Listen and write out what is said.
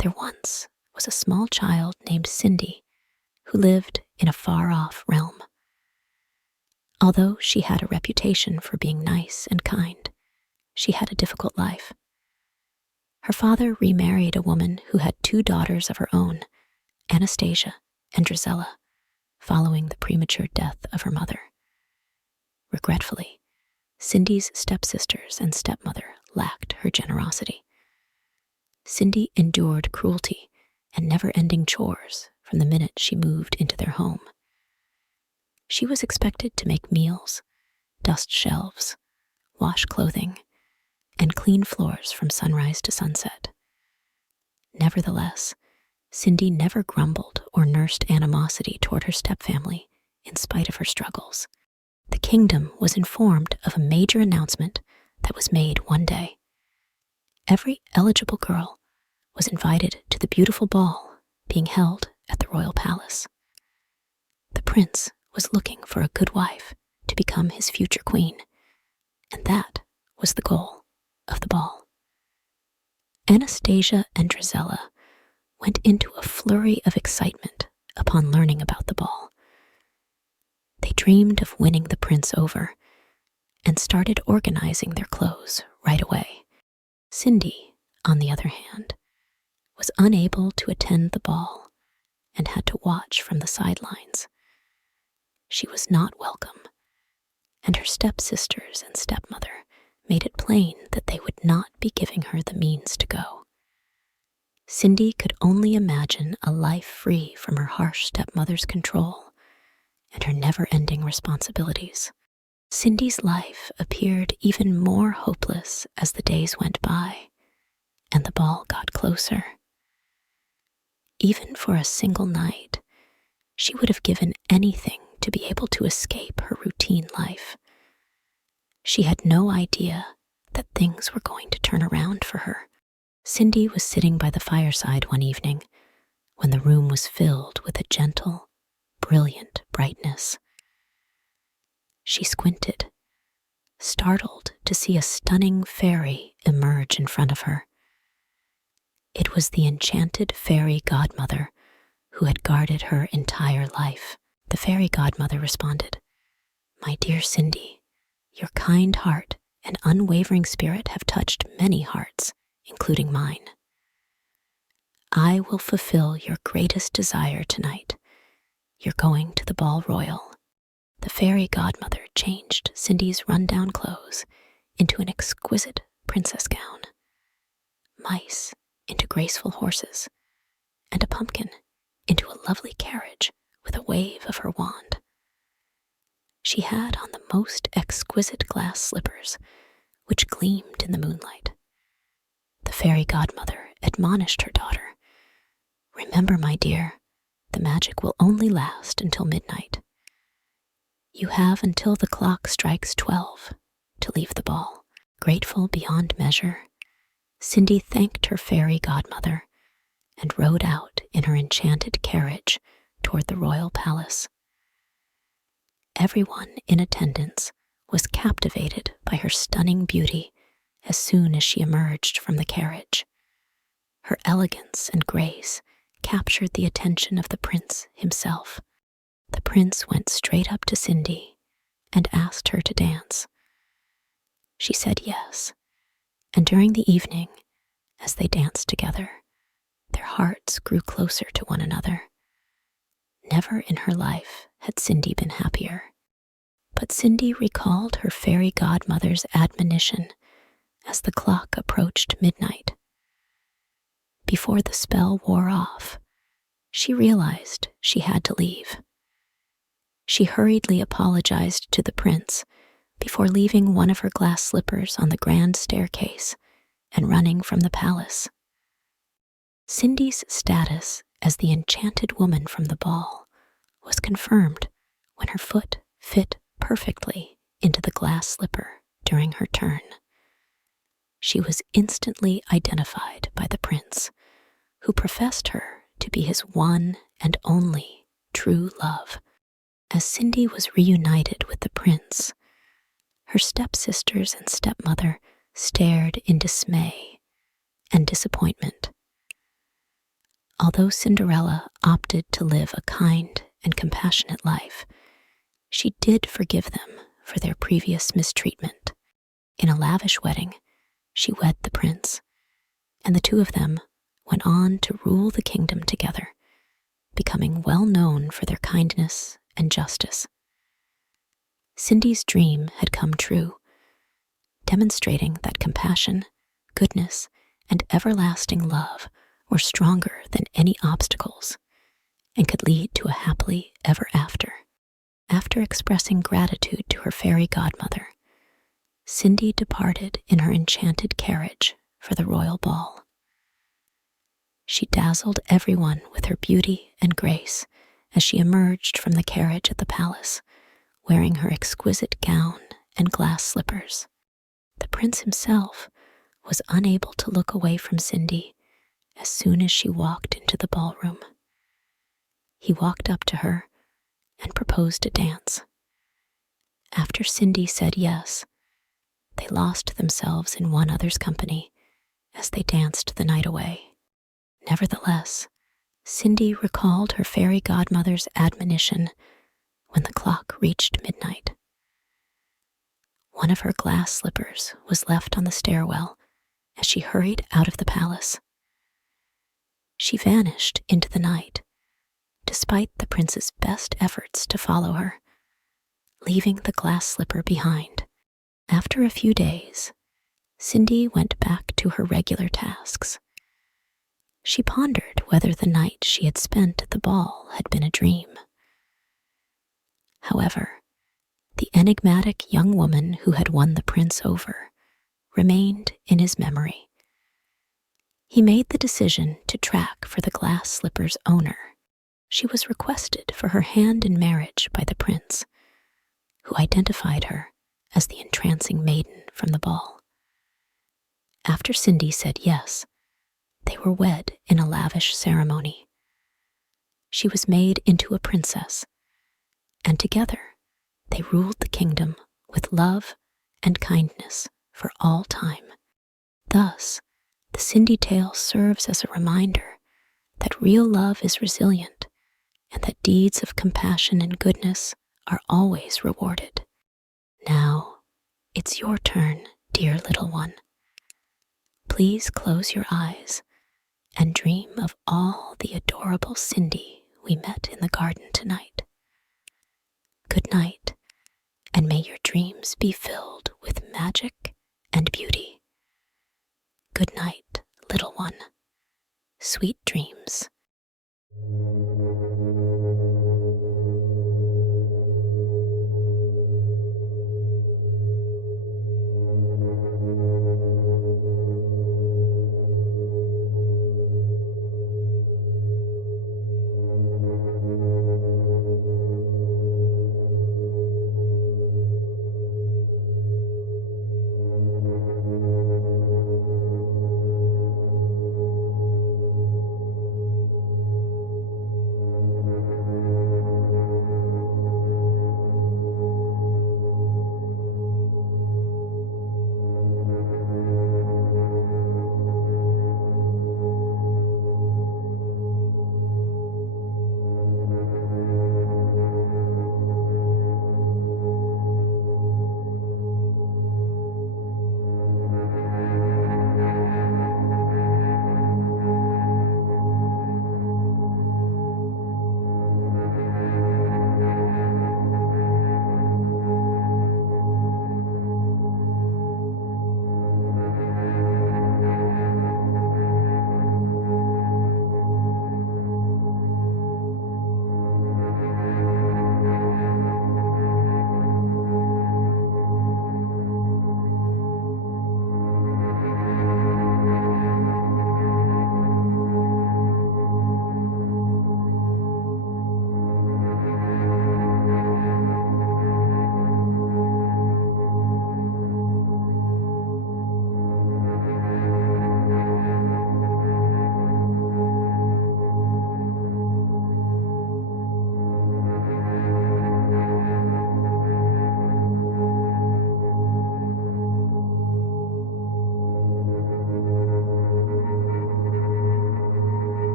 There once was a small child named Cindy who lived in a far-off realm. Although she had a reputation for being nice and kind, she had a difficult life. Her father remarried a woman who had 2 daughters of her own, Anastasia and Drizella, following the premature death of her mother. Regretfully, Cindy's stepsisters and stepmother lacked her generosity. Cindy endured cruelty and never-ending chores from the minute she moved into their home. She was expected to make meals, dust shelves, wash clothing, and clean floors from sunrise to sunset. Nevertheless, Cindy never grumbled or nursed animosity toward her stepfamily in spite of her struggles. The kingdom was informed of a major announcement that was made one day. Every eligible girl was invited to the beautiful ball being held at the royal palace. The prince was looking for a good wife to become his future queen, and that was the goal of the ball. Anastasia and Drizella went into a flurry of excitement upon learning about the ball. They dreamed of winning the prince over and started organizing their clothes right away. Cindy, on the other hand, was unable to attend the ball and had to watch from the sidelines. She was not welcome, and her stepsisters and stepmother made it plain that they would not be giving her the means to go. Cindy could only imagine a life free from her harsh stepmother's control and her never-ending responsibilities. Cindy's life appeared even more hopeless as the days went by and the ball got closer. Even for a single night, she would have given anything to be able to escape her routine life. She had no idea that things were going to turn around for her. Cindy was sitting by the fireside one evening when the room was filled with a gentle, brilliant brightness. She squinted, startled to see a stunning fairy emerge in front of her. It was the enchanted fairy godmother who had guarded her entire life. The fairy godmother responded, "My dear Cindy, your kind heart and unwavering spirit have touched many hearts, including mine. I will fulfill your greatest desire tonight. You're going to the ball royal." The fairy godmother changed Cindy's rundown clothes into an exquisite princess gown, mice into graceful horses, and a pumpkin into a lovely carriage with a wave of her wand. She had on the most exquisite glass slippers, which gleamed in the moonlight. The fairy godmother admonished her daughter, "Remember, my dear, the magic will only last until midnight. You have until the clock strikes 12 to leave the ball." Grateful beyond measure, Cindy thanked her fairy godmother and rode out in her enchanted carriage toward the royal palace. Everyone in attendance was captivated by her stunning beauty as soon as she emerged from the carriage. Her elegance and grace captured the attention of the prince himself. The prince went straight up to Cindy and asked her to dance. She said yes, and during the evening, as they danced together, their hearts grew closer to one another. Never in her life had Cindy been happier. But Cindy recalled her fairy godmother's admonition as the clock approached midnight. Before the spell wore off, she realized she had to leave. She hurriedly apologized to the prince before leaving one of her glass slippers on the grand staircase and running from the palace. Cindy's status as the enchanted woman from the ball was confirmed when her foot fit perfectly into the glass slipper during her turn. She was instantly identified by the prince, who professed her to be his one and only true love. As Cindy was reunited with the prince, her stepsisters and stepmother stared in dismay and disappointment. Although Cinderella opted to live a kind and compassionate life, she did forgive them for their previous mistreatment. In a lavish wedding, she wed the prince, and the two of them went on to rule the kingdom together, becoming well known for their kindness and justice. Cindy's dream had come true, demonstrating that compassion, goodness, and everlasting love were stronger than any obstacles and could lead to a happily ever after. After expressing gratitude to her fairy godmother, Cindy departed in her enchanted carriage for the royal ball. She dazzled everyone with her beauty and grace as she emerged from the carriage at the palace, wearing her exquisite gown and glass slippers. The prince himself was unable to look away from Cindy as soon as she walked into the ballroom. He walked up to her and proposed a dance. After Cindy said yes, they lost themselves in one another's company as they danced the night away. Nevertheless, Cindy recalled her fairy godmother's admonition when the clock reached midnight. One of her glass slippers was left on the stairwell as she hurried out of the palace. She vanished into the night, despite the prince's best efforts to follow her, leaving the glass slipper behind. After a few days, Cindy went back to her regular tasks. She pondered whether the night she had spent at the ball had been a dream. However, the enigmatic young woman who had won the prince over remained in his memory. He made the decision to track for the glass slipper's owner. She was requested for her hand in marriage by the prince, who identified her as the entrancing maiden from the ball. After Cindy said yes, they were wed in a lavish ceremony. She was made into a princess, and together they ruled the kingdom with love and kindness for all time. Thus, the Cindy tale serves as a reminder that real love is resilient and that deeds of compassion and goodness are always rewarded. Now, it's your turn, dear little one. Please close your eyes and dream of all the adorable Cindy we met in the garden tonight. Good night, and may your dreams be filled with magic and beauty. Good night, little one. Sweet dreams.